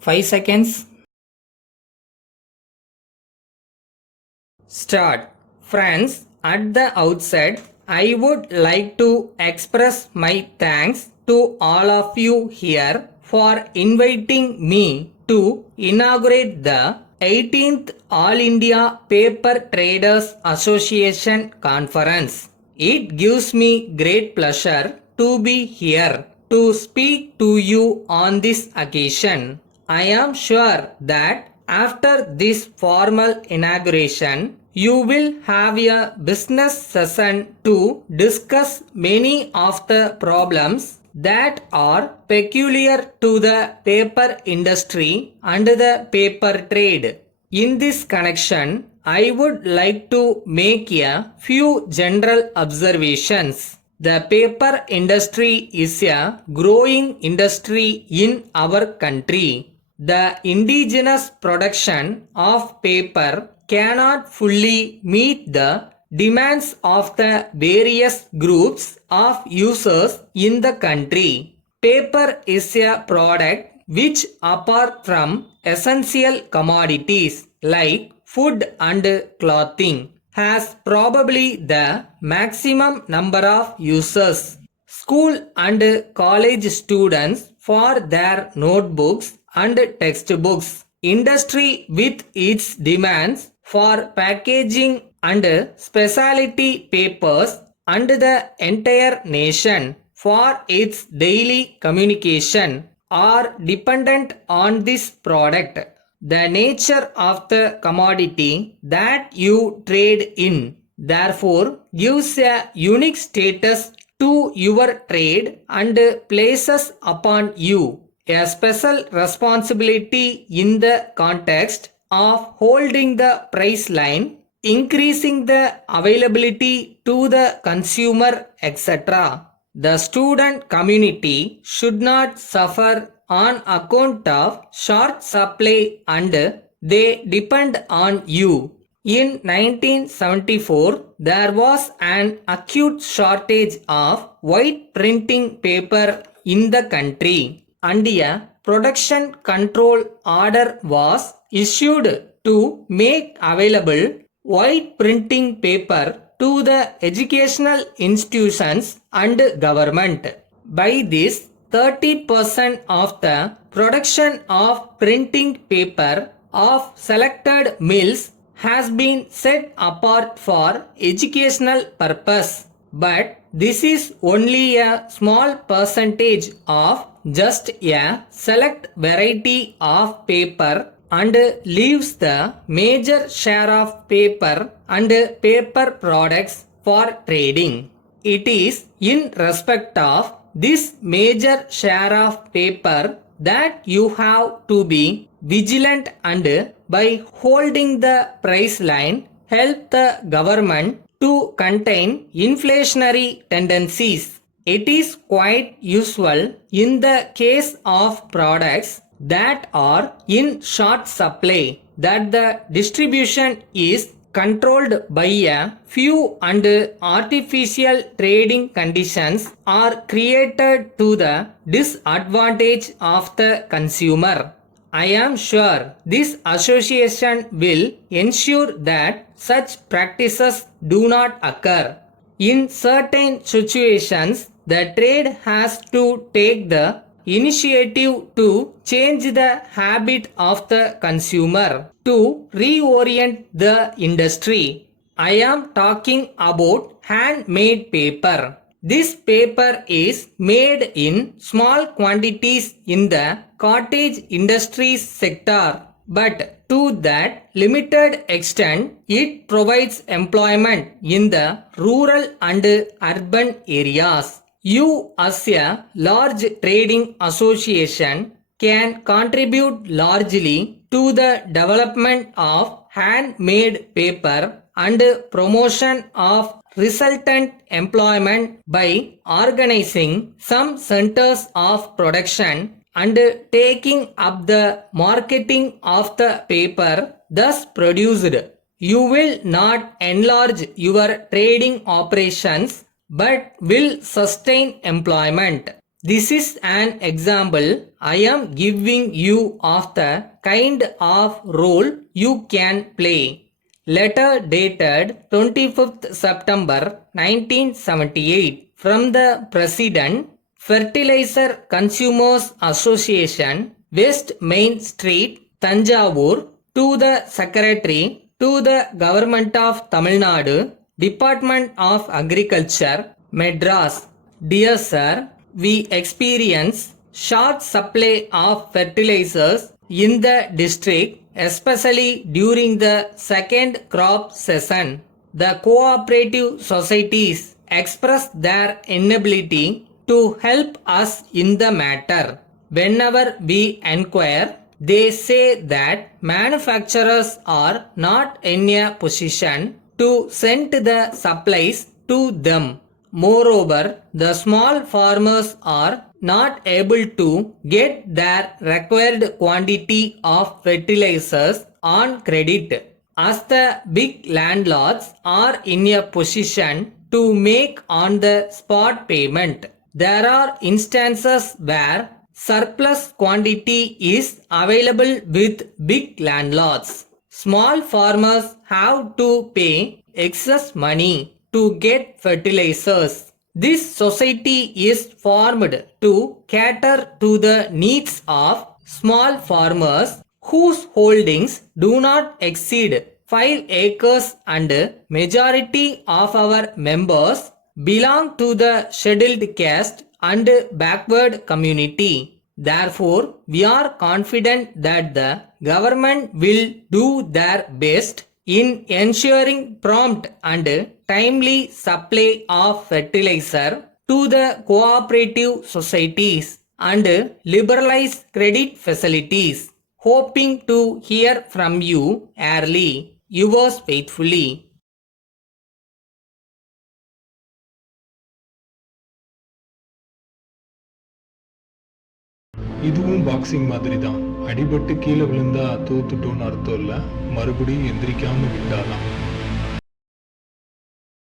5 seconds. Start. Friends, at the outset, I would like to express my thanks to all of you here for inviting me to inaugurate the 18th All India Paper Traders Association Conference. It gives me great pleasure to be here to speak to you on this occasion. I am sure that after this formal inauguration, you will have a business session to discuss many of the problems that are peculiar to the paper industry and the paper trade. In this connection, I would like to make a few general observations. The paper industry is a growing industry in our country. The indigenous production of paper cannot fully meet the demands of the various groups of users in the country. Paper is a product which, apart from essential commodities like food and clothing, has probably the maximum number of users. School and college students for their notebooks and textbooks. Industry with its demands for packaging and specialty papers, and the entire nation for its daily communication are dependent on this product. The nature of the commodity that you trade in therefore gives a unique status to your trade and places upon you a special responsibility in the context of holding the price line, increasing the availability to the consumer, etc. The student community should not suffer on account of short supply and they depend on you. In 1974, there was an acute shortage of white printing paper in the country, and a production control order was issued to make available white printing paper to the educational institutions and government. By this, 30% of the production of printing paper of selected mills has been set apart for educational purpose. But this is only a small percentage of just a select variety of paper and leaves the major share of paper and paper products for trading. It is in respect of this major share of paper that you have to be vigilant and by holding the price line help the government to contain inflationary tendencies. It is quite usual in the case of products that are in short supply that the distribution is controlled by a few and artificial trading conditions are created to the disadvantage of the consumer. I am sure this association will ensure that such practices do not occur. In certain situations, the trade has to take the initiative to change the habit of the consumer to reorient the industry. I am talking about handmade paper. This paper is made in small quantities in the cottage industries sector, but to that limited extent it provides employment in the rural and urban areas. You as a large trading association can contribute largely to the development of handmade paper and promotion of resultant employment by organizing some centers of production and taking up the marketing of the paper thus produced. You will not enlarge your trading operations but will sustain employment. This is an example I am giving you of the kind of role you can play. Letter dated 25th September 1978 from the President, Fertilizer Consumers Association, West Main Street, Thanjavur, to the Secretary to the Government of Tamil Nadu, Department of Agriculture, Madras. Dear Sir, we experience short supply of fertilizers in the district, especially during the second crop season. The cooperative societies express their inability to help us in the matter. Whenever we inquire, they say that manufacturers are not in a position to send the supplies to them. Moreover, the small farmers are not able to get their required quantity of fertilizers on credit, as the big landlords are in a position to make on the spot payment. There are instances where surplus quantity is available with big landlords. Small farmers have to pay excess money to get fertilizers. This society is formed to cater to the needs of small farmers whose holdings do not exceed 5 acres, and majority of our members belong to the scheduled caste and backward community. Therefore, we are confident that the government will do their best in ensuring prompt and timely supply of fertilizer to the cooperative societies and liberalize credit facilities. Hoping to hear from you early. Yours faithfully. இதுவும் boxing மாதிரி தான். அடிபட்டு கீழே விழுந்தா தோத்துட்டோன்னு அர்த்தம் இல்லை, மறுபடியும் எந்திரிக்காம விட்டாதான்.